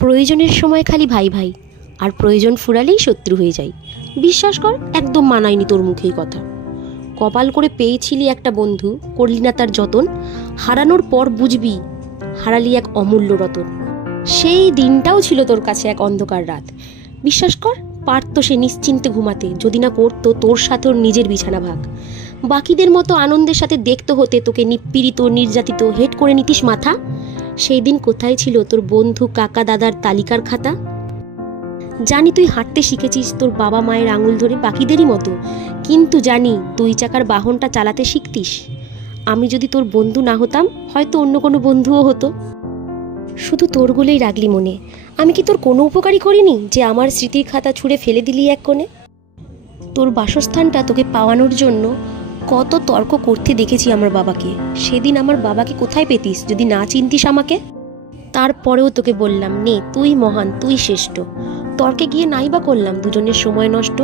প্রয়োজনের সময় খালি ভাই ভাই, আর প্রয়োজন ফুরালেই শত্রু হয়ে যায়। বিশ্বাস কর, একদম মানায়নি তোর মুখেই কথা। কপাল করে পেয়েছিলি একটা বন্ধু, করলি না তার যতন। হারানোর পর বুঝবি হারালি এক অমূল্য রতন। সেই দিনটাও ছিল তোর কাছে এক অন্ধকার রাত। বিশ্বাস কর, পারতো সে নিশ্চিন্তে ঘুমাতে, যদি না করতো তোর সাথে ওর নিজের বিছানা ভাগ। বাকিদের মতো আনন্দের সাথে দেখতে হতে তোকে নিপীড়িত, নির্যাতিত, হেট করে নিতিস মাথা। সেই দিন কোথায় ছিল তোর বন্ধু, কাকা, দাদার তালিকার খাতা? জানি তুই হাঁটতে শিখেছিস তোর বাবা মায়ের আঙুল ধরে বাকিদেরই মতো, কিন্তু জানি 2 চাকার বাহনটা চালাতে শিখতিস। আমি যদি তোর বন্ধু না হতাম, হয়তো অন্য কোনো বন্ধুও হতো। শুধু তোর বলেই রাগলি মনে। আমি কি তোর কোনো উপকারই করিনি যে আমার স্মৃতির খাতা ছুঁড়ে ফেলে দিলি এক কোণে? তোর বাসস্থানটা তোকে পাওয়ানোর জন্য কত তর্ক করতে দেখেছি আমার বাবাকে। সেদিন আমার বাবাকে কোথায় পেতিস যদি না চিনতিস আমাকে? তারপরেও তোকে বললাম, নে তুই মহান, তুই শ্রেষ্ঠ। তর্কে গিয়ে নাই বা করলাম দুজনের সময় নষ্ট।